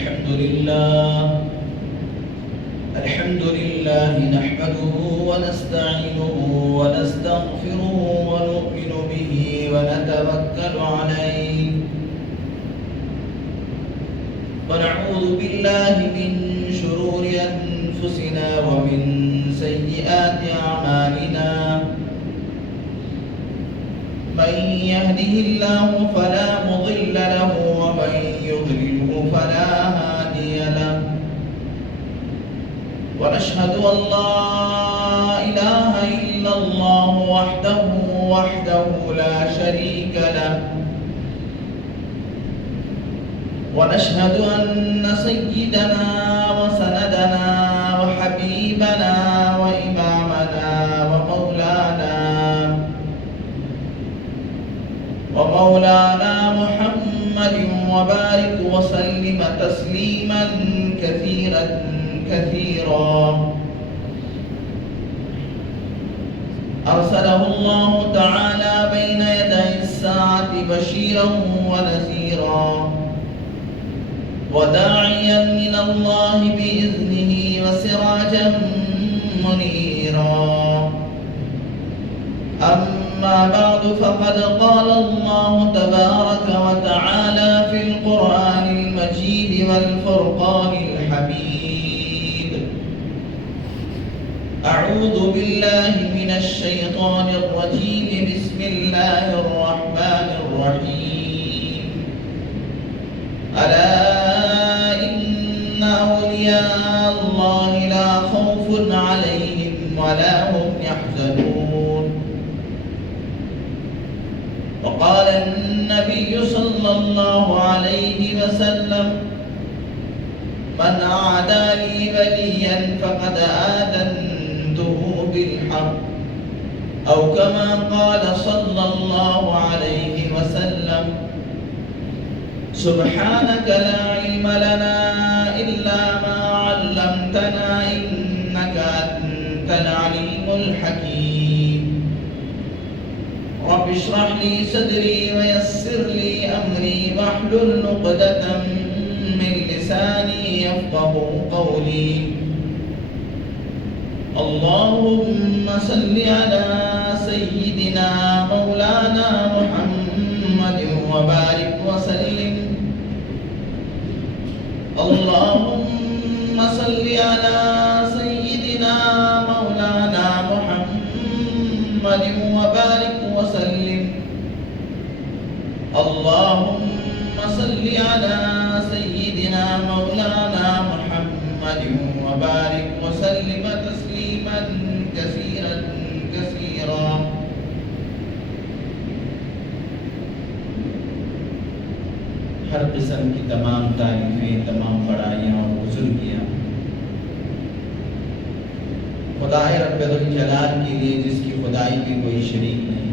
الحمد لله نحمده ونستعينه ونستغفره ونؤمن به ونتوكل عليه ونعوذ بالله من شرور أنفسنا ومن سيئات أعمالنا من يهده الله فلا مضل له ومن يضلله فلا هادي له ونشهد أن لا إله إلا الله وحده لا شريك له ونشهد أن سيدنا وسندنا وحبيبنا وإمامنا ومولانا محمد وبارك وسلم تسليما كثيرا أرسله الله تعالى بين يدي الساعة بشيرا ونذيرا وداعيا من الله بإذنه وسراجا منيرا أما بعد فقد قال الله تبارك وتعالى في القرآن المجيد والفرقان الحميد أعوذ بالله من الشيطان الرجيم بسم الله الرحمن الرحيم ألا إن أولياء الله لا خوف عليهم ولا هم يحزنون وقال النبي صلى الله عليه وسلم من عادى لي وليا فقد آذنته بالحرب أو كما قال صلى الله عليه وسلم سبحانك لا علم لنا إلا ما علمتنا إنك أنت العليم الحكيم رب اشرح لي صدري ويسر لي أمري واحلل عقدة من لساني يفقه قولي اللهم صل على سيدنا مولانا محمد وبارك وسلم اللهم صل على سيدنا مولانا محمد وبارك وسلم اللهم صل على سيدنا مولانا محمد وبارك وسلم تسليما كثيرا ہر قسم کی تمام تعریفیں تمام بڑائیاں اور بزرگیاں خدائے رب الجلال کے لیے جس کی خدائی کی کوئی شریک نہیں،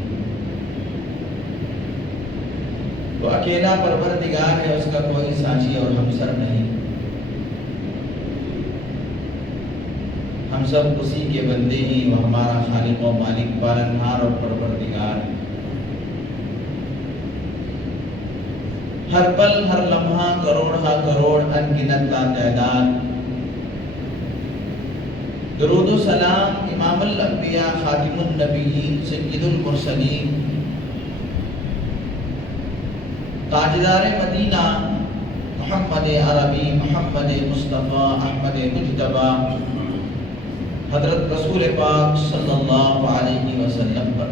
وہ اکیلا پروردگار ہے، اس کا کوئی ساجی اور ہمسر نہیں۔ ہم سب اسی کے بندے ہیں، وہ ہمارا خالق و مالک، پالنہار اور پروردگار۔ ہر پل ہر لمحہ کروڑ انگنت لاتعداد درود و سلام امام الانبیاء خاتم النبیین سید المرسلین تاجدار مدینہ محمد عربی محمد مصطفیٰ احمد مجتبیٰ حضرت رسول پاک صلی اللہ علیہ وسلم پر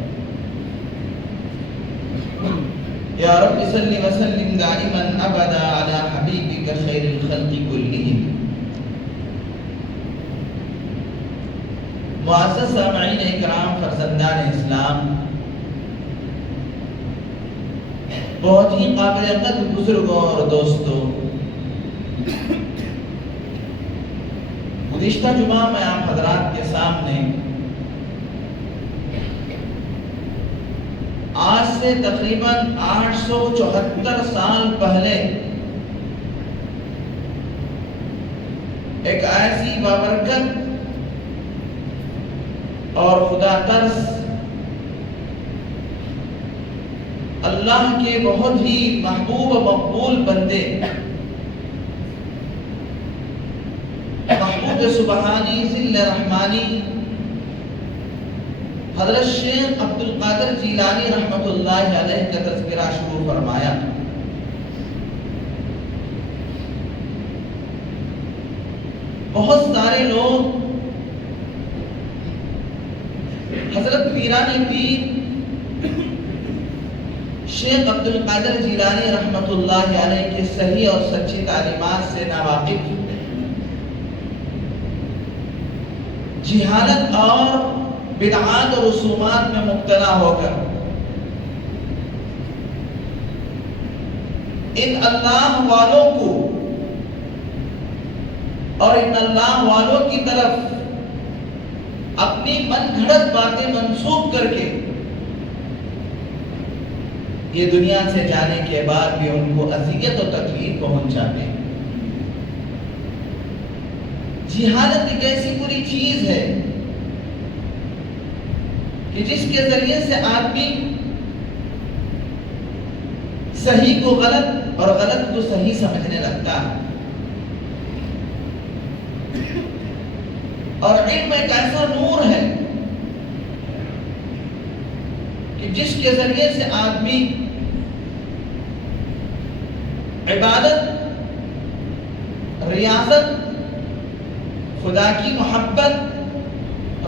یا رب صلی وسلم دائما ابدا علی حبیبک خیر الخلق کلہم۔ معزز سامعین اکرام، فرزندان اسلام، بہت ہی قابل قدر بزرگوں اور دوستوں، گزشتہ جمعہ میں آپ حضرات کے سامنے آج سے تقریباً 874 سال پہلے ایک ایسی بابرکت اور خدا ترس اللہ کے بہت ہی محبوب و مقبول بندے محب سبحانی ذل رحمانی حضرت شیخ عبد القادر جیلانی رحمۃ اللہ علیہ کا تذکرہ شروع فرمایا۔ بہت سارے لوگ حضرت پیران پیر شیخ عبد القادر جیلانی رحمۃ اللہ علیہ کی صحیح اور سچی تعلیمات سے ناواقف، جہالت اور بدعات اور رسومات میں مبتلا ہو کر ان اللہ والوں کو اور ان اللہ والوں کی طرف اپنی من گھڑت باتیں منسوب کر کے یہ دنیا سے جانے کے بعد بھی ان کو اذیت و تکلیف پہنچاتے ہیں۔ جہالت ایک ایسی بری چیز ہے کہ جس کے ذریعے سے آدمی صحیح کو غلط اور غلط کو صحیح سمجھنے لگتا ہے، اور علم ایک ایسا نور ہے کہ جس کے ذریعے سے آدمی عبادت، ریاضت، خدا کی محبت،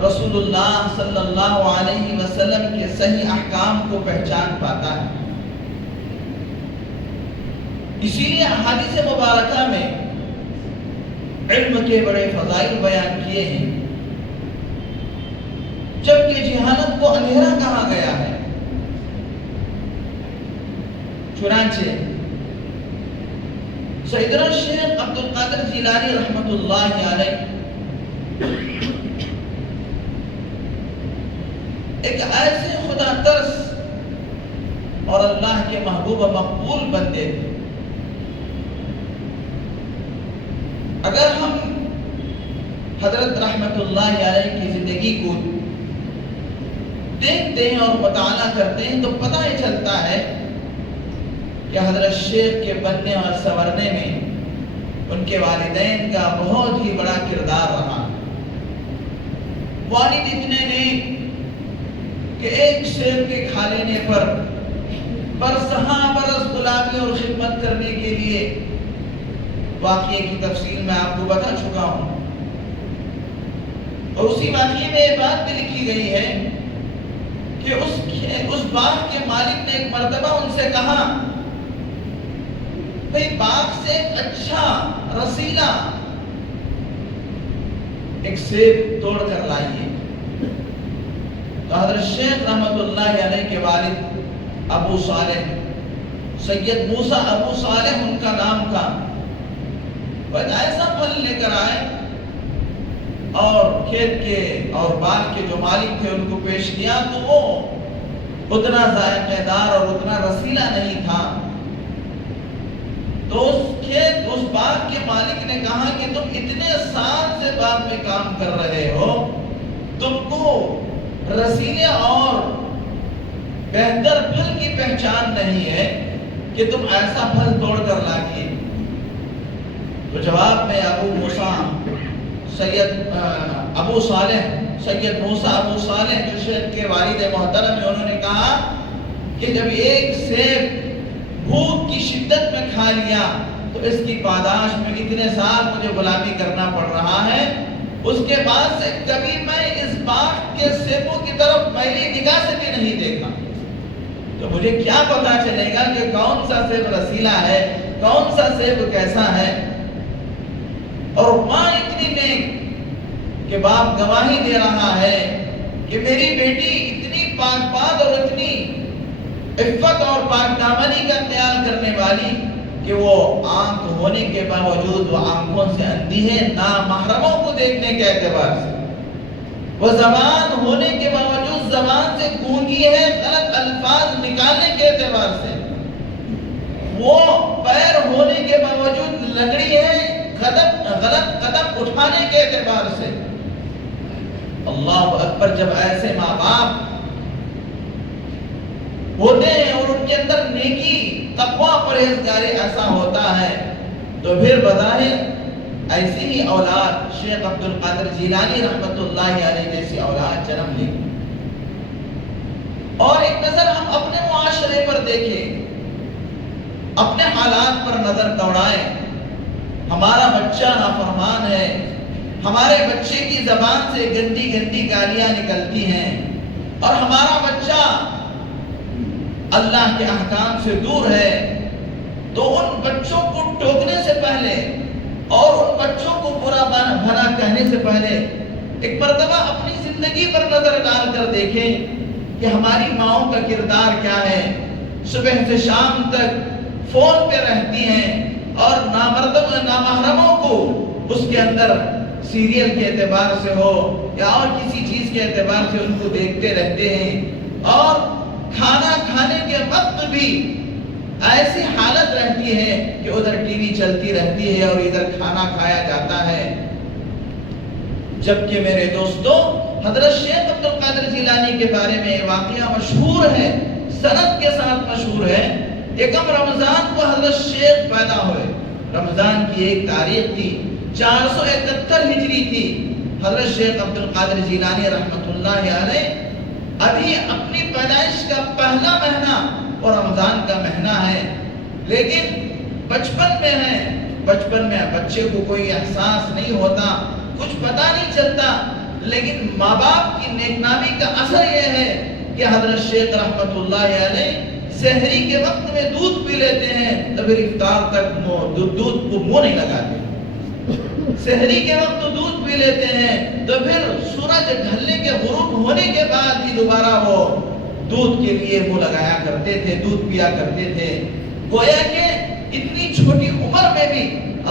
رسول اللہ صلی اللہ علیہ وسلم کے صحیح احکام کو پہچان پاتا ہے۔ اسی لیے احادیث مبارکہ میں علم کے بڑے فضائل بیان کیے ہیں، جبکہ جہالت کو اندھیرا کہا گیا ہے۔ چنانچہ سیدنا شیخ عبد القادر جیلانی رحمۃ اللہ علیہ ایک ایسے خدا ترس اور اللہ کے محبوب و مقبول بندے تھے۔ اگر ہم حضرت رحمۃ اللہ علیہ کی زندگی کو دیکھتے ہیں اور مطالعہ کرتے ہیں تو پتہ ہی چلتا ہے کہ حضرت شیخ کے بننے اور سنورنے میں ان کے والدین کا بہت ہی بڑا کردار رہا۔ والد اتنے نے کہ ایک سیب کے کھا لینے پر برسہاں برس غلامی اور خدمت کرنے کے لیے، واقعے کی تفصیل میں آپ کو بتا چکا ہوں، اور اسی واقعے میں یہ بات بھی لکھی گئی ہے کہ اس باغ کے مالک نے ایک مرتبہ ان سے کہا، بھئی باغ سے ایک اچھا رسیلا ایک سیب توڑ کر لائیے۔ تو حضرت شیخ رحمۃ اللہ علیہ کے والد ابو صالح، سید موسیٰ ابو صالح ان کا نام تھا، وہ ایسا پھل لے کر آئے اور کھیت کے اور باغ کے جو مالک تھے ان کو پیش کیا، تو وہ اتنا ذائقہ دار اور اتنا رسیلا نہیں تھا۔ تو اس باغ کے مالک نے کہا کہ تم اتنے سال سے باغ میں کام کر رہے ہو، تم کو رسیلے اور بہتر پھل کی پہچان نہیں ہے کہ تم ایسا پھل توڑ کر لائیے۔ تو جواب میں ابو موسیٰ ابو صالح سید موسیٰ ابو صالح جو شیخ کے والد محترم ہیں، انہوں نے کہا کہ جب ایک سیب بھوک کی شدت میں کھا لیا تو اس کی پاداش میں اتنے سال مجھے غلامی کرنا پڑ رہا ہے، اس کے بعد سے کبھی میں اس باغ کے سیبوں کی طرف میلی نگاہ سے بھی نہیں دیکھا، تو مجھے کیا پتا چلے گا کہ کون سا سیب رسیلا ہے، کون سا سیب کیسا ہے۔ اور ماں اتنی نیک کہ باپ گواہی دے رہا ہے کہ میری بیٹی اتنی پاک باد اور اتنی عفت اور پاک دامنی کا خیال کرنے والی کہ وہ آنکھ ہونے کے باوجود وہ آنکھوں سے اندھی ہے، نامحرموں کو دیکھنے کے اعتبار سے، وہ زبان ہونے کے باوجود زبان سے گونگی ہے غلط الفاظ نکالنے کے اعتبار سے، وہ پیر ہونے کے باوجود لنگڑی ہے غلط قدم اٹھانے کے اعتبار سے۔ اللہ اکبر، جب ایسے ماں باپ ہوتے ہیں اور ان کے اندر نیکی، تقویٰ، پرہیزگاری ایسا ہوتا ہے تو پھر بظاہر ایسی ہی اولاد شیخ عبد القادر جیلانی رحمت اللہ علیہ جیسی اولاد جنم لے. اور ایک نظر ہم اپنے معاشرے پر دیکھیں، اپنے حالات پر نظر دوڑائیں. ہمارا بچہ نافرمان ہے، ہمارے بچے کی زبان سے گندی گندی گالیاں نکلتی ہیں، اور ہمارا بچہ اللہ کے احکام سے دور ہے، تو ان بچوں کو ٹوکنے سے پہلے اور ان بچوں کو برا بھلا کہنے سے پہلے ایک مرتبہ اپنی زندگی پر نظر ڈال کر دیکھیں کہ ہماری ماؤں کا کردار کیا ہے. صبح سے شام تک فون پہ رہتی ہیں اور نامحرموں کو اس کے اندر سیریل کے اعتبار سے ہو یا اور کسی چیز کے اعتبار سے ان کو دیکھتے رہتے ہیں، اور کھانا کھانے کے وقت بھی ایسی حالت رہتی ہے کہ ادھر ٹی وی چلتی رہتی ہے اور ادھر کھانا کھایا جاتا ہے. جبکہ میرے دوستو، حضرت شیخ عبد القادر جیلانی کے بارے میں یہ واقعہ مشہور ہے، سند کے ساتھ مشہور ہے. یکم رمضان کو حضرت شیخ پیدا ہوئے. رمضان کی ایک تاریخ تھی، 471 ہجری تھی. حضرت شیخ عبد القادر جیلانی رحمت اللہ علیہ ابھی اپنی پیدائش کا پہلا مہینہ اور رمضان کا مہینہ ہے، لیکن بچپن میں ہے. بچپن میں بچے کو کوئی احساس نہیں ہوتا، کچھ پتہ نہیں چلتا، لیکن ماں باپ کی نیکنامی کا اثر یہ ہے کہ حضرت شیخ رحمت اللہ علیہ سحری کے وقت میں دودھ پی لیتے ہیں تو پھر افطار تک دودھ کو منہ نہیں لگاتے. سحری کے وقت دودھ پی لیتے ہیں تو پھر سورج ڈھلنے کے غروب ہونے کے بعد ہی دوبارہ وہ دودھ کے لیے منہ لگایا کرتے تھے، دودھ پیا کرتے تھے. گویا کہ اتنی چھوٹی عمر میں بھی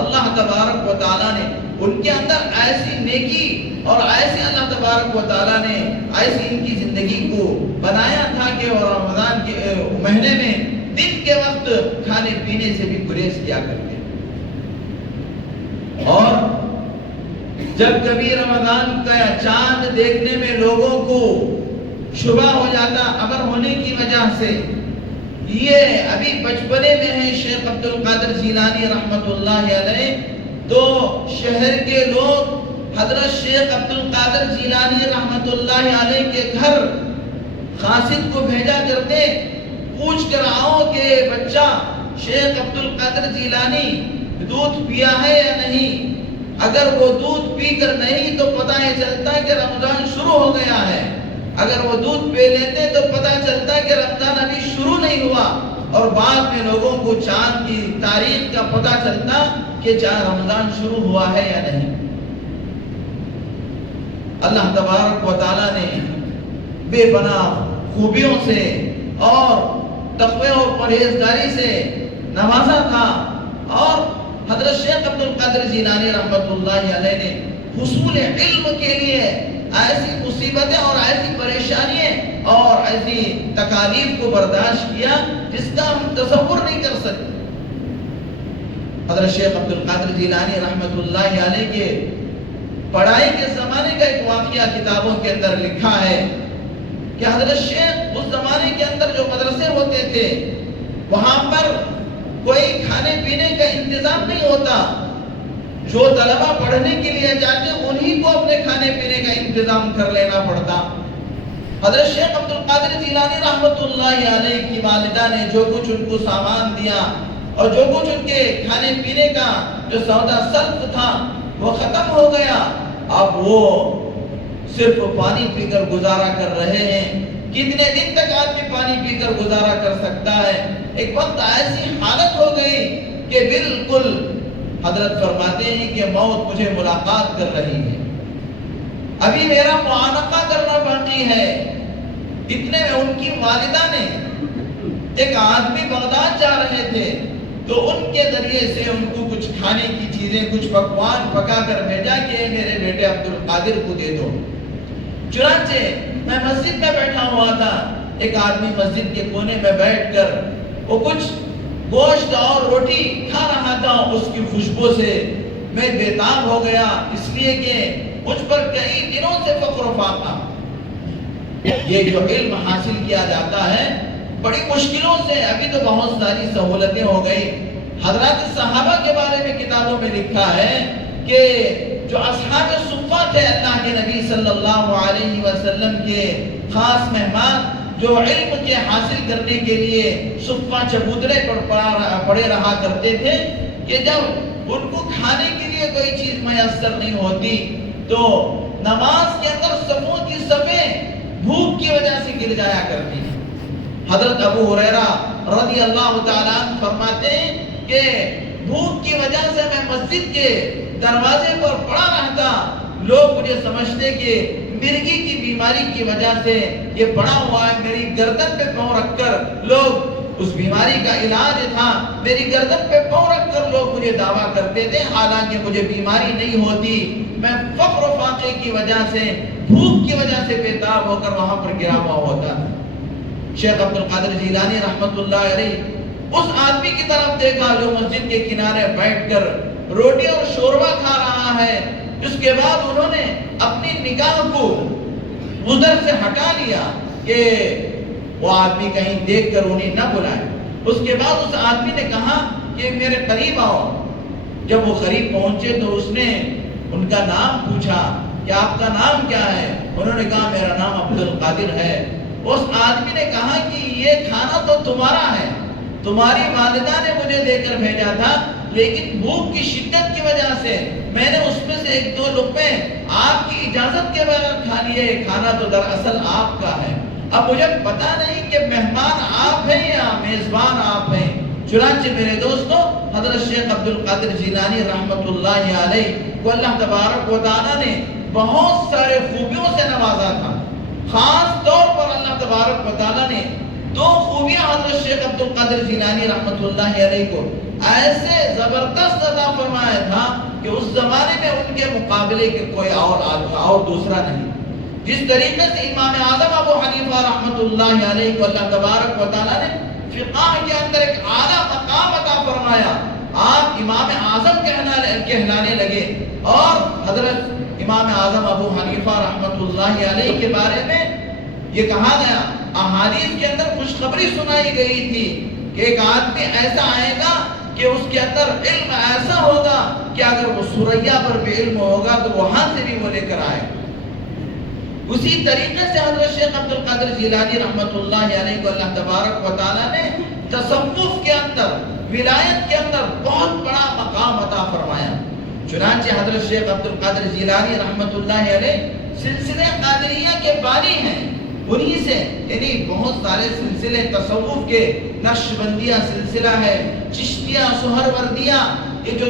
اللہ تبارک و تعالیٰ نے ان کے اندر ایسی نیکی اور ایسے اللہ تبارک و تعالیٰ نے ایسی ان کی زندگی کو بنایا تھا کہ وہ رمضان کے مہینے میں دن کے وقت کھانے پینے سے بھی گریز کیا کرتے. اور جب کبھی رمضان کا چاند دیکھنے میں لوگوں کو شبہ ہو جاتا ابر ہونے کی وجہ سے، یہ ابھی بچپنے میں ہے شیخ عبد القادر جیلانی رحمت اللہ علیہ، تو شہر کے لوگ حضرت شیخ عبد القادر جیلانی رحمت اللہ علیہ کے گھر قاصد کو بھیجا کرتے، پوچھ کر آؤ کہ بچہ شیخ عبد القادر جیلانی دودھ پیا ہے یا نہیں. اگر وہ دودھ پی کر نہیں تو پتہ یہ چلتا کہ رمضان شروع ہو گیا ہے، اگر وہ دودھ پی لیتے تو پتہ چلتا کہ رمضان ابھی شروع نہیں ہوا، اور بعد میں لوگوں کو چاند کی تاریخ کا پتہ چلتا کہ رمضان شروع ہوا ہے یا نہیں. اللہ تبارک و تعالیٰ نے بے پناہ خوبیوں سے اور تقوی اور پرہیزگاری سے نوازا تھا، اور حضرت شیخ عبد القادر جیلانی رحمت اللہ علیہ نے حصول علم کے لیے ایسی مصیبتیں اور ایسی پریشانیاں اور ایسی تکالیف کو برداشت کیا جس کا ہم تصور نہیں کر سکتے. حضرت شیخ عبد القادر جیلانی رحمت اللہ علیہ کے پڑھائی کے زمانے کا ایک واقعہ کتابوں کے اندر لکھا ہے کہ حضرت شیخ اس زمانے کے اندر جو مدرسے ہوتے تھے وہاں پر کوئی کھانے پینے کا انتظام نہیں ہوتا. جو طلبہ پڑھنے کے لیے جاتے انہی کو اپنے کھانے پینے کا انتظام کر لینا پڑتا. حضرت شیخ عبد القادر جیلانی رحمت اللہ علیہ کی والدہ نے جو کچھ ان کو سامان دیا اور جو کچھ ان کے کھانے پینے کا جو سودا سلف تھا وہ ختم ہو گیا. اب وہ صرف پانی پی کر گزارا کر رہے ہیں. کتنے دن تک آدمی پانی پی کر گزارا کر سکتا ہے؟ ایک وقت ایسی حالت ہو گئی کہ بالکل حضرت فرماتے ہیں کہ موت مجھے ملاقات کر رہی ہے، ابھی میرا معانقہ کرنا باقی ہے. اتنے میں ان کی والدہ نے، ایک آدمی بغداد جا رہے تھے تو ان کے ذریعے سے ان کو کچھ کھانے کی چیزیں، کچھ پکوان پکا کر بھیجا کہ میرے بیٹے عبد القادر کو دے دو. چنانچہ میں مسجد میں بیٹھا ہوا تھا، ایک آدمی مسجد کے کونے میں بیٹھ کر وہ کچھ گوشت اور روٹی کھا رہا تھا. اس کی خوشبو سے میں بےتاب ہو گیا، اس لیے کہ مجھ پر کئی دنوں سے فقر و فاقہ. یہ جو علم حاصل کیا جاتا ہے بڑی مشکلوں سے، ابھی تو بہت ساری سہولتیں ہو گئی. حضرات صحابہ کے بارے میں کتابوں میں لکھا ہے کہ جو اصحاب صفہ تھے اللہ کے نبی صلی اللہ علیہ وسلم کے خاص مہمان، جو علم کے حاصل کرنے کے لیے صفہ چبوترے پر پڑے رہا کرتے تھے، کہ جب ان کو کھانے کے لیے کوئی چیز میسر نہیں ہوتی تو نماز کے اندر صفوں کی صفیں بھوک کی وجہ سے گر جایا کرتی ہیں۔ حضرت ابو ہریرہ رضی اللہ تعالیٰ عنہ فرماتے ہیں کہ بھوک کی وجہ سے میں مسجد کے دروازے پر پڑا رہتا، لوگ مجھے سمجھتے کہ مرگی کی بیماری کی وجہ سے یہ پڑا ہوا ہے، میری گردن پہ پاؤں رکھ کر لوگ، اس بیماری کا علاج تھا، میری گردن پہ پاؤں رکھ کر لوگ مجھے دعویٰ کرتے تھے، حالانکہ مجھے بیماری نہیں ہوتی، میں فقر و فاقے کی وجہ سے، بھوک کی وجہ سے بےتاب ہو کر وہاں پر گرا ہوا ہوتا۔ شیخ عبد القادر جیلانی رحمت اللہ علیہ اس آدمی کی طرف دیکھا جو مسجد کے کنارے بیٹھ کر روٹی اور شوربہ کھا رہا ہے، اس کے بعد انہوں نے اپنی نگاہ کو ادھر سے ہٹا لیا کہ وہ آدمی کہیں دیکھ کر انہیں نہ بلائے۔ اس کے بعد اس آدمی نے کہا کہ میرے قریب آؤ۔ جب وہ قریب پہنچے تو اس نے ان کا نام پوچھا کہ آپ کا نام کیا ہے؟ انہوں نے کہا میرا نام عبد القادر ہے۔ اس آدمی نے کہا کہ یہ کھانا تو تمہارا ہے، تمہاری والدہ نے مجھے دے کر بھیجا تھا، لیکن بھوک کی شدت کی وجہ سے میں نے اس میں سے ایک دو لقمے آپ کی اجازت کے بغیر کھا لیے، کھانا تو دراصل آپ کا ہے۔ اب مجھے پتا نہیں کہ مہمان آپ ہیں یا میزبان آپ ہیں۔ چنانچہ میرے دوستو، حضرت شیخ عبد القادر جیلانی رحمت اللہ علیہ کو اللہ تبارک و تعالیٰ نے بہت سارے خوبیوں سے نوازا تھا۔ خاص طور پر اللہ تبارک و تعالیٰ نے دو خوبیاں حضرت شیخ عبد القادر جیلانی رحمت اللہ علیہ کو ایسے زبردست عطا فرمایا تھا کہ اس زمانے میں ان کے مقابلے کے کوئی اور دوسرا نہیں۔ جس طریقے سے امام اعظم ابو حنیفہ رحمت اللہ علیہ کو اللہ تبارک و تعالیٰ نے فقہ کے اندر ایک اعلیٰ مقام عطا فرمایا، آپ امام اعظم کہلانے لگے، اور حضرت امام اعظم ابو حنیفہ رحمت اللہ علیہ کے بارے میں یہ کہا گیا، احادیث کے اندر خوشخبری سنائی گئی تھی کہ ایک آدمی ایسا آئے گا کہ اس کے اندر علم ایسا ہوگا کہ اگر وہ سوریا پر بھی علم ہوگا تو وہاں سے بھی وہ لے کر آئے۔ اسی طریقے سے حضرت شیخ عبد القادر جیلانی رحمت اللہ علیہ کو اللہ تبارک و تعالیٰ نے تصوف کے اندر، ولایت کے اندر بہت بڑا مقام عطا فرمایا۔ چنانچہ حضرت شیخ عبد القادر جیلانی رحمت اللہ علیہ سلسلے قادریہ کے بانی ہیں، انہی سے یعنی بہت سارے سلسلے تصوف کے، نقشبندیہ سلسلہ ہے، چشتیہ، سہروردیہ، یہ جو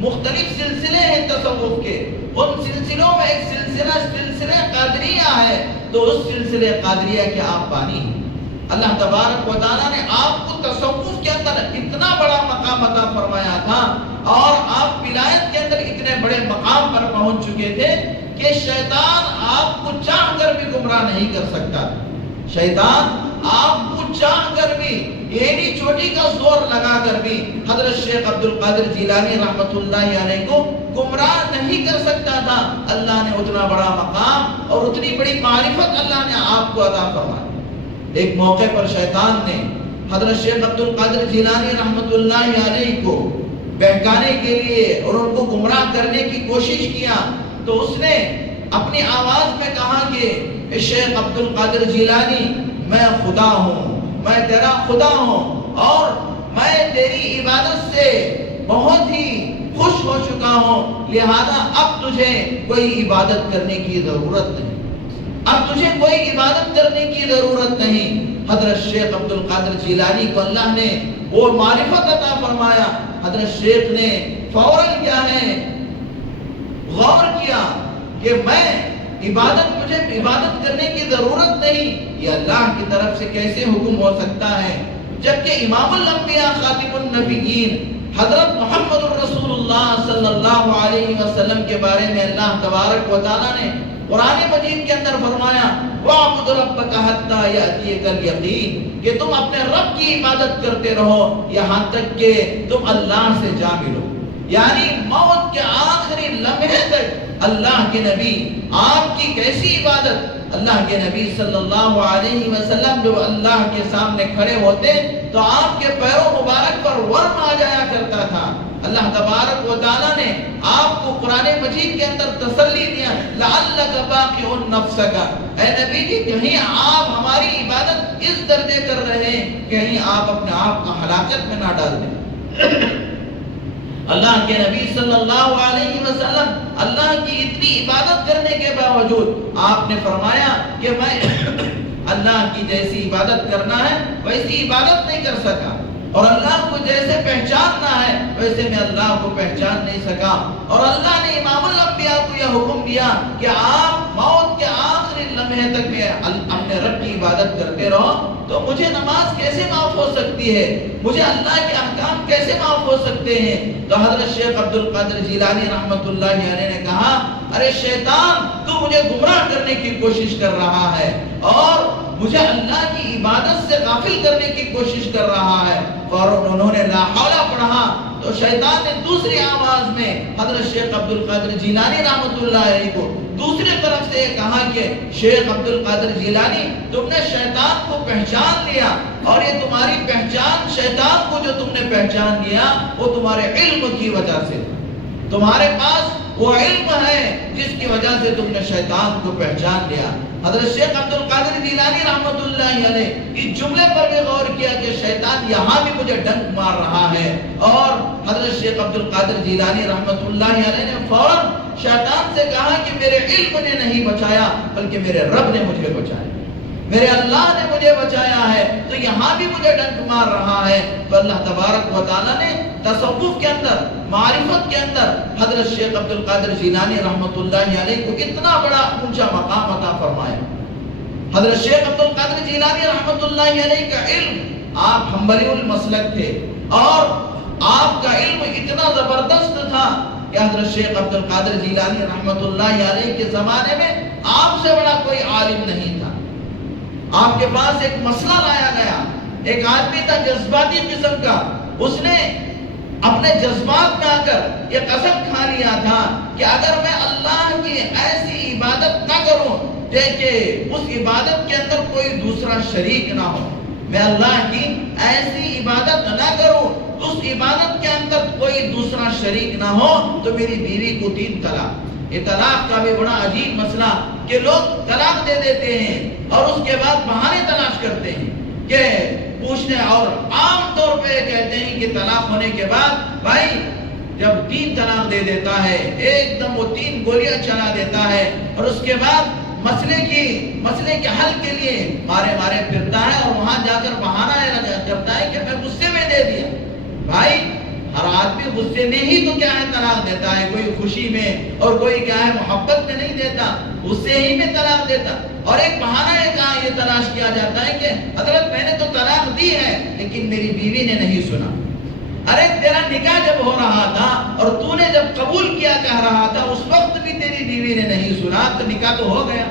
مختلف سلسلے ہیں تصوف کے، ان سلسلوں میں ایک سلسلہ قادریہ ہے، تو اس سلسلے قادریہ کے آپ بانی ہیں۔ اللہ تبارک و تعالیٰ نے آپ کو تصوف کے اندر اتنا بڑا مقام عطا فرمایا تھا، اور آپ ولایت کے اندر اتنے بڑے مقام پر پہنچ چکے تھے کہ شیطان آپ کو چاہ کر بھی گمراہ نہیں کر سکتا۔ شیطان آپ کو چاہ کر بھی، ایڑی چوٹی کا زور لگا کر بھی حضرت شیخ عبد القادر جیلانی رحمت اللہ علیہ کو گمراہ نہیں کر سکتا تھا۔ اللہ نے اتنا بڑا مقام اور اتنی بڑی معرفت اللہ نے آپ کو عطا فرمائی۔ ایک موقع پر شیطان نے حضرت شیخ عبد القادر جیلانی رحمت اللہ علیہ کو بہکانے کے لیے اور ان کو گمراہ کرنے کی کوشش کیا، تو اس نے اپنی آواز میں کہا کہ شیخ عبد القادر جیلانی، میں خدا ہوں، میں تیرا خدا ہوں، اور میں تیری عبادت سے بہت ہی خوش ہو چکا ہوں، لہذا اب تجھے کوئی عبادت کرنے کی ضرورت نہیں، اب تجھے کوئی عبادت کرنے کی ضرورت نہیں۔ حضرت شیخ عبد القادر جیلانی کو اللہ نے وہ معرفت عطا فرمایا۔ حضرت شیخ نے فوراً کیا ہے غور کیا کہ مجھے عبادت کرنے کی ضرورت نہیں، یہ اللہ کی طرف سے کیسے حکم ہو سکتا ہے، جبکہ امام الانبیاء خاتم النبیین حضرت محمد الرسول اللہ صلی اللہ علیہ وسلم کے بارے میں اللہ تبارک و تعالیٰ نے قرآن مجید کے اندر فرمایا، وَاعْبُدْ رَبَّكَ حَتَّى يَأْتِيَكَ الْيَقِينُ، کہ تم اپنے رب کی عبادت کرتے رہو یہاں تک کہ تم اللہ سے جا ملو۔ یعنی موت کے آخری لمحے تک اللہ کے نبی آپ کی کیسی عبادت، اللہ کے نبی صلی اللہ علیہ وسلم جب اللہ کے سامنے کھڑے ہوتے تو آپ کے پیروں مبارک پر ورم آ جایا کرتا تھا۔ اللہ تبارک و تعالیٰ نے آپ کو قرآن مجید کے اندر تسلی دیا، لعلک باقع نفسک، اے نبی جی کہیں آپ ہماری عبادت اس درجے کر رہے ہیں، کہیں آپ اپنے آپ کو ہلاکت میں نہ ڈال دیں۔ اللہ کے نبی صلی اللہ علیہ وسلم اللہ کی اتنی عبادت کرنے کے باوجود آپ نے فرمایا کہ میں اللہ کی جیسی عبادت کرنا ہے ویسی عبادت نہیں کر سکا، اور اللہ کو جیسے پہچاننا ہے ویسے میں اللہ کو پہچان نہیں سکا، اور اللہ نے امام الانبیاء کو یہ حکم دیا کہ آپ موت کے آخری لمحے تک میں اپنے رب کی عبادت کرتے رہو، تو مجھے نماز کیسے معاف ہو سکتی ہے، مجھے اللہ کے احکام کیسے معاف ہو سکتے ہیں؟ تو حضرت شیخ عبد القادر جیلانی رحمۃ اللہ علیہ نے کہا، ارے شیطان تو مجھے گمراہ کرنے کی کوشش کر رہا ہے اور مجھے اللہ کی عبادت سے غافل کرنے کی کوشش کر رہا ہے۔ فوراً انہوں نے لا حول پڑھا تو شیطان نے دوسری آواز میں حضرت شیخ عبد القادر جیلانی رحمۃ اللہ علیہ کو دوسری طرف سے کہا کہ شیخ عبد القادر جیلانی تم نے شیطان کو پہچان لیا، اور یہ تمہاری پہچان شیطان کو جو تم نے پہچان لیا وہ تمہارے علم کی وجہ سے، تمہارے پاس وہ علم ہے جس کی وجہ سے تم نے شیطان کو پہچان لیا۔ حضرت شیخ عبد القادر جیلانی رحمۃ اللہ علیہ اس جملے پر بھی غور کیا کہ شیطان یہاں بھی مجھے ڈنک مار رہا ہے، اور حضرت شیخ عبد القادر جیلانی رحمۃ اللہ علیہ نے فوراً شیطان سے کہا کہ میرے علم نے نہیں بچایا بلکہ میرے رب نے مجھے بچایا، میرے اللہ نے مجھے بچایا ہے، تو یہاں بھی مجھے ڈنک مار رہا ہے۔ تو اللہ تبارک و تعالیٰ نے تصوف کے اندر، معرفت کے اندر حضرت شیخ عبد القادر جیلانی رحمۃ اللہ علیہ کو اتنا بڑا اونچا مقام عطا فرمایا۔ حضرت شیخ عبد القادر جیلانی رحمۃ اللہ علیہ کا علم، آپ حنبلی المسلک تھے اور آپ کا علم اتنا زبردست تھا کہ حضرت شیخ عبد القادر جیلانی رحمۃ اللہ علیہ کے زمانے میں آپ سے بڑا کوئی عالم نہیں تھا۔ آپ کے پاس ایک مسئلہ لایا گیا، ایک آدمی تھا جذباتی قسم کا، اس نے اپنے جذبات میں آ کر یہ قسم کھا لیا تھا کہ اگر میں اللہ کی ایسی عبادت نہ کروں کہ اس عبادت کے اندر کوئی دوسرا شریک نہ ہو، میں اللہ کی ایسی عبادت نہ کروں اس عبادت کے اندر کوئی دوسرا شریک نہ ہو تو میری بیوی کو 3 طلاق۔ یہ طلاق کا بھی بڑا عجیب مسئلہ کہ لوگ طلاق دے دیتے ہیں اور اس کے بعد بہانے تلاش کرتے ہیں کہ پوچھنے، اور عام طور پہ کہتے ہیں کہ طلاق ہونے کے بعد بھائی جب 3 طلاق دے دیتا ہے ایک دم وہ 3 گولیاں چلا دیتا ہے، اور اس کے بعد مسئلے کے حل کے لیے مارے پھرتا ہے اور وہاں جا کر بہانہ کرتا ہے کہ میں غصے میں دے دیا۔ بھائی ہر آدمی غصے میں ہی تو کیا ہے طلاق دیتا ہے، کوئی خوشی میں اور کوئی کیا ہے محبت میں نہیں دیتا، غصے ہی میں طلاق دیتا، اور ایک بہانہ یہ تلاش کیا جاتا ہے کہ حضرت میں نے تو طلاق دی ہے لیکن میری بیوی نے نہیں سنا۔ ارے تیرا نکاح جب ہو رہا تھا اور تو نے جب قبول کیا کہہ رہا تھا اس وقت بھی تیری بیوی نے نہیں سنا تو نکاح تو ہو گیا،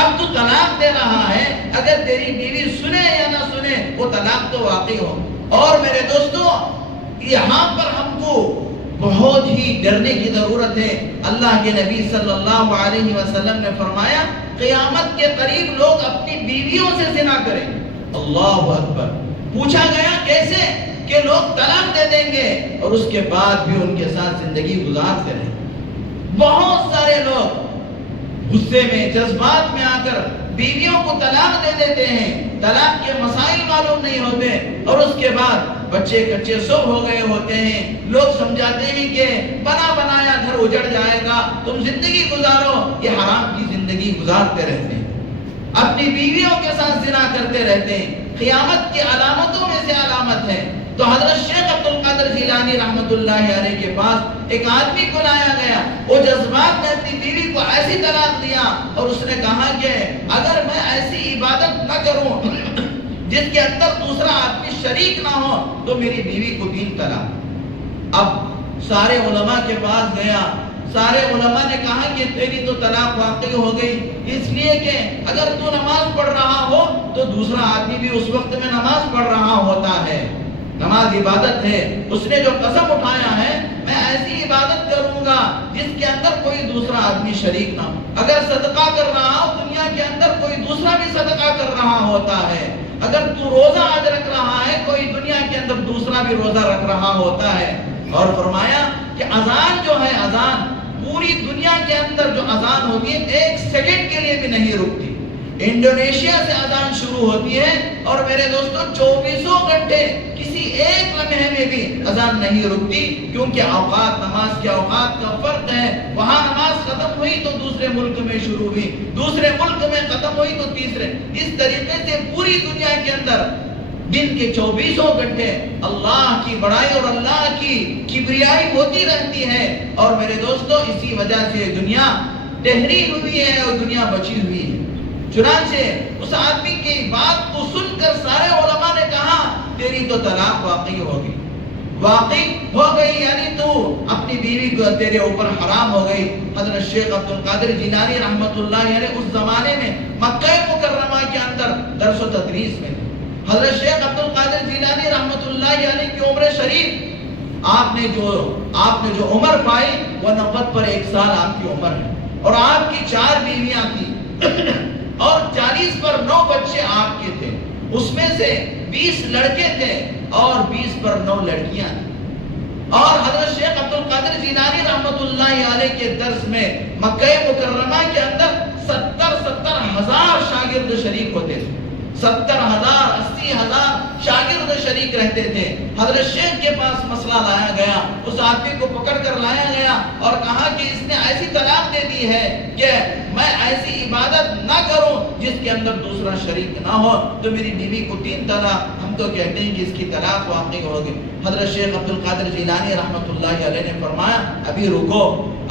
اب تو طلاق دے رہا ہے، اگر تیری بیوی سنے یا نہ سنے وہ طلاق تو واقع ہو۔ اور میرے دوستوں یہاں پر ہم کو بہت ہی ڈرنے کی ضرورت ہے۔ اللہ کے نبی صلی اللہ علیہ وسلم نے فرمایا قیامت کے قریب لوگ اپنی بیویوں سے زنا کریں گے۔ اللہ اکبر۔ پوچھا گیا کیسے؟ کہ لوگ طلاق دے دیں گے اور اس کے بعد بھی ان کے ساتھ زندگی گزارتے رہیں گے۔ بہت سارے لوگ غصے میں جذبات میں آ کر بیویوں کو طلاق دے دیتے ہیں، طلاق کے مسائل معلوم نہیں ہوتے، اور اس کے بعد بچے کچے سب ہو گئے ہوتے ہیں، لوگ سمجھاتے ہیں کہ بنا بنایا گھر اجڑ جائے گا، تم زندگی گزارو، یہ حرام کی زندگی گزارتے رہتے ہیں، اپنی بیویوں کے ساتھ زنا کرتے رہتے ہیں۔ قیامت کی علامتوں میں سے علامت ہے۔ تو حضرت شیخ عبد القادر جیلانی رحمۃ اللہ علیہ کے پاس ایک آدمی کو لایا گیا، وہ جذبات میں اپنی بیوی کو ایسی طلاق دیا اور اس نے کہا کہ اگر میں ایسی عبادت نہ کروں جس کے اندر دوسرا آدمی شریک نہ ہو تو میری بیوی کو 3 طلاق۔ اب سارے علماء کے پاس گیا، سارے علماء نے کہا کہ تیری تو طلاق واقع ہو گئی، اس لیے کہ اگر تو نماز پڑھ رہا ہو تو دوسرا آدمی بھی اس وقت میں نماز پڑھ رہا ہوتا ہے، نماز عبادت ہے، اس نے جو قسم اٹھایا ہے میں ایسی عبادت کروں گا جس کے اندر کوئی دوسرا آدمی شریک نہ ہو. اگر صدقہ کر رہا ہو دنیا کے اندر کوئی دوسرا بھی صدقہ کر رہا ہوتا ہے. اگر تو روزہ آج رکھ رہا ہے کوئی دنیا کے اندر دوسرا بھی روزہ رکھ رہا ہوتا ہے. اور فرمایا کہ اذان جو ہے اذان پوری دنیا کے اندر جو اذان ہوتی ہے ایک سیکنڈ کے لیے بھی نہیں رکتی. انڈونیشیا سے اذان شروع ہوتی ہے اور میرے دوستوں 24 گھنٹے کسی ایک لمحے میں بھی اذان نہیں رکتی, کیونکہ اوقات نماز کے اوقات کا فرق ہے. وہاں نماز ختم ہوئی تو دوسرے ملک میں شروع ہوئی, دوسرے ملک میں ختم ہوئی تو تیسرے. اس طریقے سے پوری دنیا کے اندر دن کے 24 گھنٹے اللہ کی بڑائی اور اللہ کی کبریائی ہوتی رہتی ہے. اور میرے دوستوں اسی وجہ سے دنیا تحریر ہوئی ہے اور دنیا بچی ہوئی ہے. چنانچہ اس آدمی کی بات کو سن کر سارے علماء نے کہا تیری تو طلاق واقعی ہوگی, واقعی ہو گئی, یعنی تو اپنی بیوی کو تیرے اوپر حرام ہو گئی. حضرت شیخ عبد القادر جیلانی رحمت اللہ علیہ اس زمانے میں مکہ مکرمہ کے اندر درس و تدریس میں. حضرت شیخ عبد القادر جیلانی رحمت اللہ علیہ کی عمر شریف آپ نے جو عمر پائی وہ 90 پر 1 سال آپ کی عمر ہے, اور آپ کی 4 بیویاں تھیں اور 40 پر 9 بچے آپ کے تھے. اس میں سے 20 لڑکے تھے اور 20 پر 9 لڑکیاں تھیں. اور حضرت شیخ عبد القادر جیلانی رحمت اللہ علیہ کے درس میں مکہ مکرمہ کے اندر 70 ہزار شاگرد شریک ہوتے تھے. 70,000 80,000 شاگرد شریک رہتے تھے. حضرت شیخ کے پاس مسئلہ لایا گیا, اس آدمی کو پکڑ کر لایا گیا اور کہا کہ اس نے ایسی طلاق دے دی ہے کہ میں ایسی عبادت نہ کروں جس کے اندر دوسرا شریک نہ ہو, تو میری بیوی کو 3 طلاق. ہم تو کہتے ہیں کہ اس کی طلاق واقع ہوگی. حضرت شیخ عبد القادر جیلانی رحمت اللہ علیہ نے فرمایا ابھی رکو,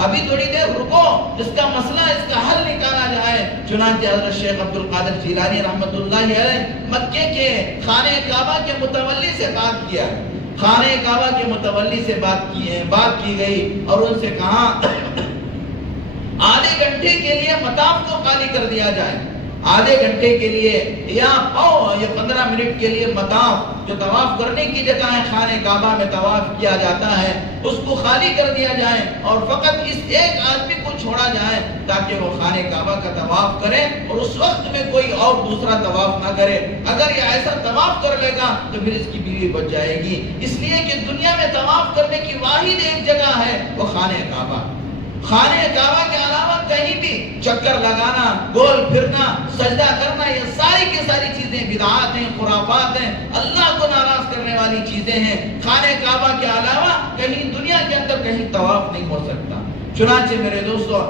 ابھی تھوڑی دیر رکو, اس کا مسئلہ اس کا حل نکالا جائے. چنانچہ حضرت شیخ عبد القادر جیلانی رحمت اللہ علیہ مکے کے خانہ کعبہ کے متولی سے بات کیا. خانہ کعبہ کے متولی سے بات کی گئی اور ان سے کہا آدھے گھنٹے کے لیے مطاف کو خالی کر دیا جائے. آدھے گھنٹے کے لیے یا 15 منٹ کے لیے مطاف جو طواف کرنے کی جگہ ہے خانہ کعبہ میں طواف کیا جاتا ہے اس کو خالی کر دیا جائے اور فقط اس ایک آدمی کو چھوڑا جائے تاکہ وہ خانہ کعبہ کا طواف کرے اور اس وقت میں کوئی اور دوسرا طواف نہ کرے. اگر یہ ایسا طواف کر لے گا تو پھر اس کی بیوی بچ جائے گی, اس لیے کہ دنیا میں طواف کرنے کی واحد ایک جگہ ہے وہ خانہ کعبہ. خانہ کعبہ کے علاوہ کہیں بھی چکر لگانا, گول پھرنا, سجدہ کرنا, یہ ساری کی ساری چیزیں بدعات ہیں, خرافات ہیں, اللہ کو ناراض کرنے والی چیزیں ہیں. خانہ کعبہ کے علاوہ کہیں دنیا کے اندر کہیں طواف نہیں ہو سکتا. چنانچہ میرے دوستو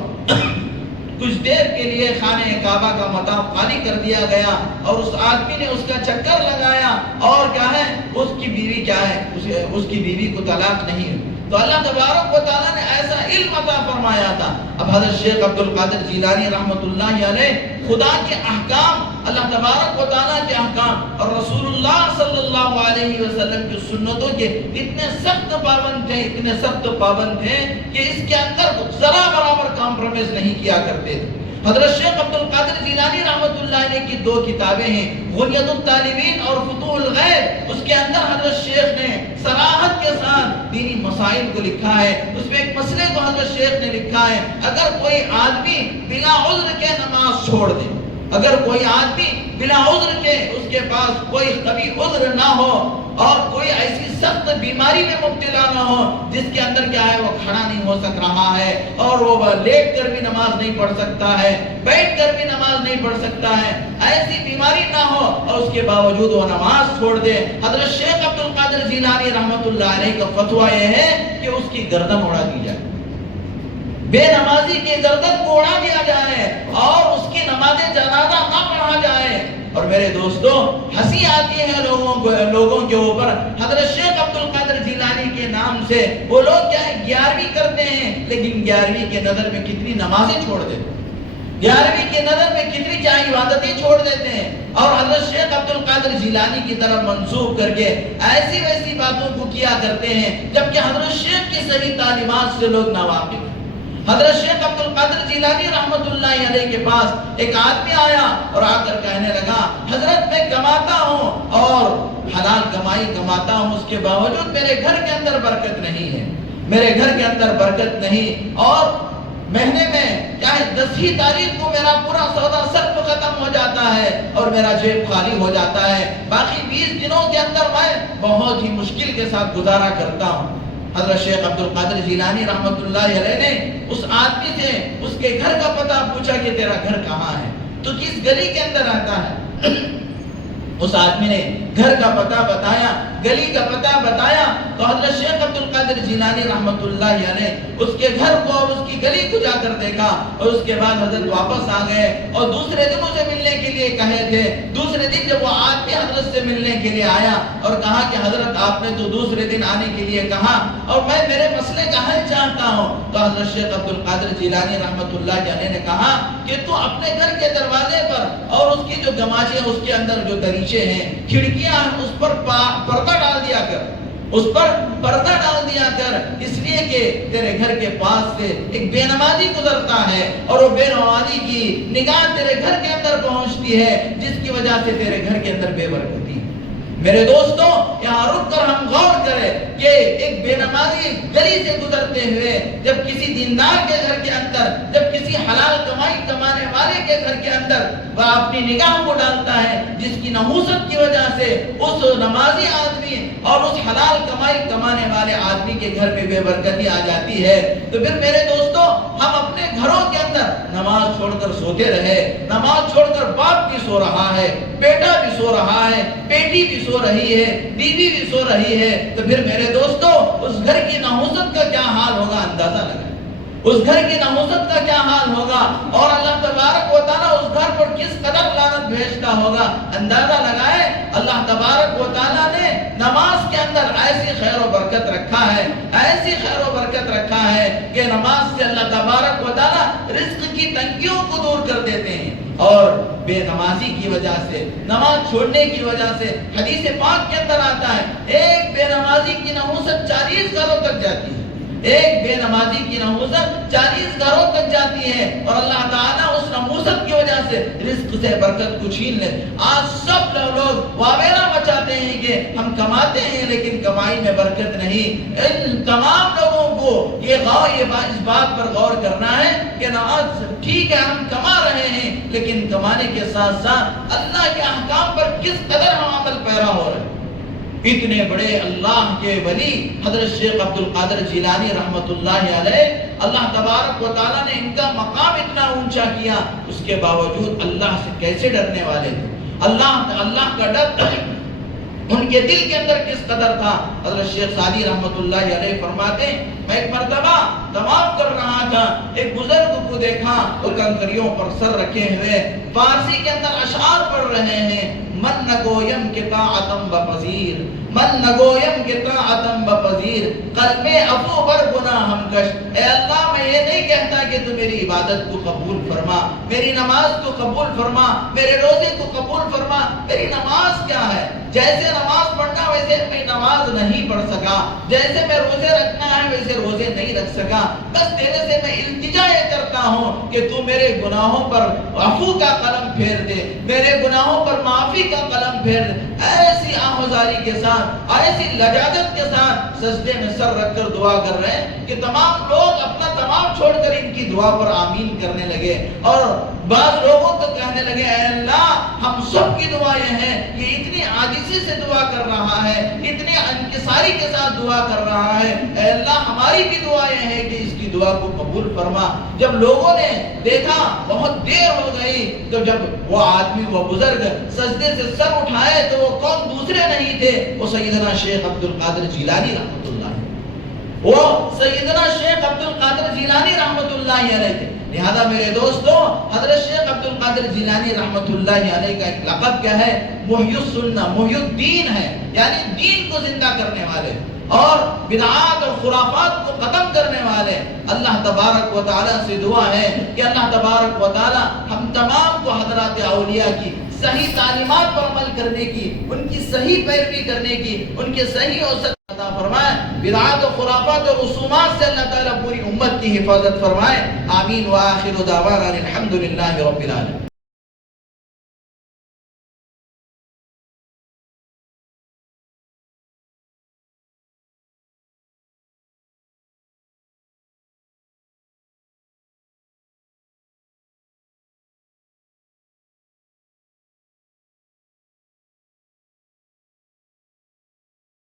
کچھ دیر کے لیے خانہ کعبہ کا مطاف خالی کر دیا گیا اور اس آدمی نے اس کا چکر لگایا اور کیا ہے اس کی بیوی کیا ہے اس کی بیوی کو طلاق نہیں ہے. تو اللہ تبارک و تعالیٰ نے ایسا علم عطا فرمایا تھا. اب حضرت شیخ عبد القادر جیلانی رحمت اللہ علیہ خدا کے احکام, اللہ تبارک و تعالیٰ کے احکام اور رسول اللہ صلی اللہ علیہ وسلم کی سنتوں کے اتنے سخت پابند تھے کہ اس کے اندر ذرا برابر کمپرومائز نہیں کیا کرتے تھے. حضرت شیخ عبد القادر جیلانی رحمت اللہ علیہ کی 2 کتابیں ہیں, غنیۃ الطالبین اور فتوح الغیب. اس کے اندر حضرت شیخ نے صراحت کے ساتھ دینی مسائل کو لکھا ہے. اس میں ایک مسئلے کو حضرت شیخ نے لکھا ہے, اگر کوئی آدمی بلا عذر کے نماز چھوڑ دے, اگر کوئی آدمی بلا عذر کے اس کے پاس کوئی کبھی عذر نہ ہو اور کوئی ایسی سخت بیماری میں مبتلا نہ ہو جس کے اندر کیا ہے وہ کھڑا نہیں ہو سک رہا ہے اور وہ لیٹ کر بھی نماز نہیں پڑھ سکتا ہے, بیٹھ کر بھی نماز نہیں پڑھ سکتا ہے, ایسی بیماری نہ ہو اور اس کے باوجود وہ نماز چھوڑ دے, حضرت شیخ عبد القادر جیلانی رحمت اللہ علیہ کا فتویٰ یہ ہے کہ اس کی گردن اڑا دی جائے, بے نمازی کی گردن کو اڑا دیا جائے اور اس کی نماز جنازہ نہ پڑھا جائے. اور میرے دوستو ہنسی آتی ہے لوگوں کے اوپر. حضرت شیخ عبد القادر جیلانی کے نام سے وہ لوگ کیا ہے 11ویں کرتے ہیں, لیکن 11ویں کے نظر میں کتنی نمازیں چھوڑ دیتے ہیں, 11ویں کے نظر میں کتنی چاہیے عبادتیں چھوڑ دیتے ہیں اور حضرت شیخ عبد القادر جیلانی کی طرف منسوب کر کے ایسی ویسی باتوں کو کیا کرتے ہیں جبکہ حضرت شیخ کی صحیح تعلیمات سے لوگ ناواقف ہیں. حضرت شیخ عبد القادر جیلانی رحمت اللہ علیہ کے پاس ایک آدمی آیا اور آ کر کہنے لگا حضرت میں کماتا ہوں اور حلال کمائی کماتا ہوں, اس کے باوجود میرے گھر کے اندر برکت نہیں ہے, میرے گھر کے اندر برکت نہیں، اور مہینے میں چاہے 10 تاریخ کو میرا پورا سودا صرف ختم ہو جاتا ہے اور میرا جیب خالی ہو جاتا ہے، باقی 20 دنوں کے اندر میں بہت ہی مشکل کے ساتھ گزارا کرتا ہوں۔ حضرت شیخ عبد القادر جیلانی رحمت اللہ علیہ نے اس آدمی سے اس کے گھر کا پتہ پوچھا کہ تیرا گھر کہاں ہے، تو کس گلی کے اندر آتا ہے؟ اس آدمی نے گھر کا پتہ بتایا، گلی کا پتہ بتایا، تو حضرت شیخ عبد القادر جیلانی رحمت اللہ علیہ اس کے گھر کو اور اس کی گلی کو جا کر دیکھا، اور اس کے بعد حضرت واپس آ گئے اور دوسرے دن اسے ملنے کے لیے کہے تھے۔ دوسرے دن جب وہ آدمی حضرت سے ملنے کے لیے آیا اور کہا کہ حضرت آپ نے تو دوسرے دن آنے کے لیے کہا اور میں میرے مسئلے کا حل چاہتا ہوں، تو حضرت شیخ عبد القادر جیلانی رحمت اللہ علیہ نے کہا کہ تو اپنے گھر کے دروازے پر اور اس کی جو گماجے اس کے اندر جو دریچے ہیں، کھڑکیاں، اس پر پردہ ڈال دیا کر، اس پر پردہ ڈال دیا کر، اس لیے کہ تیرے گھر کے پاس سے ایک بے نمازی گزرتا ہے اور وہ بے نمازی کی نگاہ تیرے گھر کے اندر پہنچتی ہے، جس کی وجہ سے تیرے گھر کے اندر بے برکتی ہے۔ میرے دوستوں، یہاں رک کر ہم غور کریں کہ ایک بے نمازی گلی سے گزرتے ہوئے جب کسی دیندار کے گھر کے اندر، جب کسی حلال کمائی کمانے والے کے گھر کے اندر وہ اپنی نگاہ کو ڈالتا ہے، جس کی نحوست کی وجہ سے اس نمازی آدمی اور اس حلال کمائی کمانے والے آدمی کے گھر پہ بے برکتی آ جاتی ہے، تو پھر میرے دوستوں ہم اپنے گھروں کے اندر نماز چھوڑ کر سوتے رہے، نماز چھوڑ کر باپ بھی سو رہا ہے، بیٹا بھی سو رہا ہے، بیٹی بھی سو رہی ہے، بیوی بھی سو رہی ہے، تو پھر میرے دوستوں اس گھر کی نحوست کا کیا حال ہوگا، اندازہ لگائیں۔ اس گھر کی نحوست کا کیا حال ہوگا، اور اللہ تبارک و تعالیٰ اس گھر پر کس قدر لعنت بھیجتا ہوگا، اندازہ لگائے۔ اللہ تبارک و تعالیٰ نے نماز کے اندر ایسی خیر و برکت رکھا ہے، ایسی خیر و برکت رکھا ہے کہ نماز سے اللہ تبارک و تعالیٰ رزق کی تنگیوں کو دور کر دیتے ہیں، اور بے نمازی کی وجہ سے، نماز چھوڑنے کی وجہ سے، حدیث پاک کے اندر آتا ہے ایک بے نمازی کی نحوست 40 گھروں تک جاتی ہے، ایک بے نمازی کی نحوست 40 گھروں تک جاتی ہے، اور اللہ تعالیٰ اس نحوست کی وجہ سے رزق سے برکت کو چھین لے۔ آج سب لوگ واویلا مچاتے ہیں کہ ہم کماتے ہیں لیکن کمائی میں برکت نہیں۔ ان تمام لوگوں کو اس بات پر غور کرنا ہے کہ نماز ٹھیک ہے، ہم کما رہے ہیں، لیکن کمانے کے ساتھ ساتھ اللہ کے احکام پر کس قدر ہم عمل پیرا ہو رہے ہیں۔ اتنے بڑے اللہ کے ولی حضرت شیخ عبد القادر جیلانی رحمت اللہ علیہ، اللہ تبارک و تعالیٰ نے ان کا مقام اتنا اونچا کیا، اس کے باوجود اللہ سے کیسے ڈرنے والے تھے، اللہ کا ڈر ان کے دل کے اندر کس قدر تھا۔ حضرت شیخ سعدی رحمت اللہ علیہ فرماتے ہیں میں ایک مرتبہ طواف کر رہا تھا، ایک بزرگ کو دیکھا، وہ کنکریوں پر سر رکھے ہوئے فارسی کے اندر اشعار پڑھ رہے ہیں، من نگویم کے طاعتم بپذیر، من نگویم کے طاعتم بپذیر، قلب افو بر گناہ ہم کش۔ اے اللہ میں یہ نہیں کہتا کہ تو میری عبادت کو قبول فرما، میری نماز کو قبول فرما، میرے روزے کو قبول فرما، میری نماز کیا ہے، جیسے نماز پڑھنا ویسے میں نماز نہیں پڑھ سکا، جیسے میں روزے رکھنا ہے ویسے روزے نہیں رکھ سکا، بس تیرے سے میں التجا یہ کرتا ہوں کہ تو میرے گناہوں پر عفو کا قلم پھیر دے، میرے گناہوں پر معافی کا قلم پھیر دے۔ ایسی آہوزاری کے ساتھ، ایسی لجاجت کے ساتھ سجدے میں سر رکھ کر دعا کر رہے ہیں کہ تمام لوگ اپنا تمام چھوڑ کر ان کی دعا پر آمین کرنے لگے، اور بعض لوگوں تو کہنے لگے اے اللہ ہم سب کی دعا یہ ہے کہ اتنی عاجزی سے دعا کر رہا ہے، اتنی انکساری کے ساتھ دعا کر رہا ہے، اے اللہ ہماری بھی دعا یہ ہے کہ اس کی دعا کو قبول فرما۔ جب لوگوں نے دیکھا بہت دیر ہو گئی، تو جب وہ آدمی، وہ بزرگ سجدے سے سر اٹھائے تو وہ کون دوسرے نہیں تھے، وہ سیدنا شیخ عبد القادر جیلانی رحمت اللہ علیہ، وہ سیدنا شیخ عبد القادر جیلانی رحمت اللہ علیہ تھے۔ لہذا میرے دوستوں حضرت شیخ عبد القادر جیلانی رحمت اللہ علیہ کا ایک لقب کیا ہے، محی السنہ، محی الدین ہے، یعنی دین کو زندہ کرنے والے اور بدعات اور خرافات کو ختم کرنے والے۔ اللہ تبارک و تعالیٰ سے دعا ہے کہ اللہ تبارک و تعالیٰ ہم تمام کو حضرات اولیاء کی صحیح تعلیمات پر عمل کرنے کی، ان کی صحیح پیروی کرنے کی، ان کے صحیح اوصاف عطا فرمائے، بدعات و خرافات اور رسومات سے اللہ تعالیٰ پوری امت کی حفاظت فرمائے۔ آمین۔ وآخر دعوانا الحمدللہ رب العالمین۔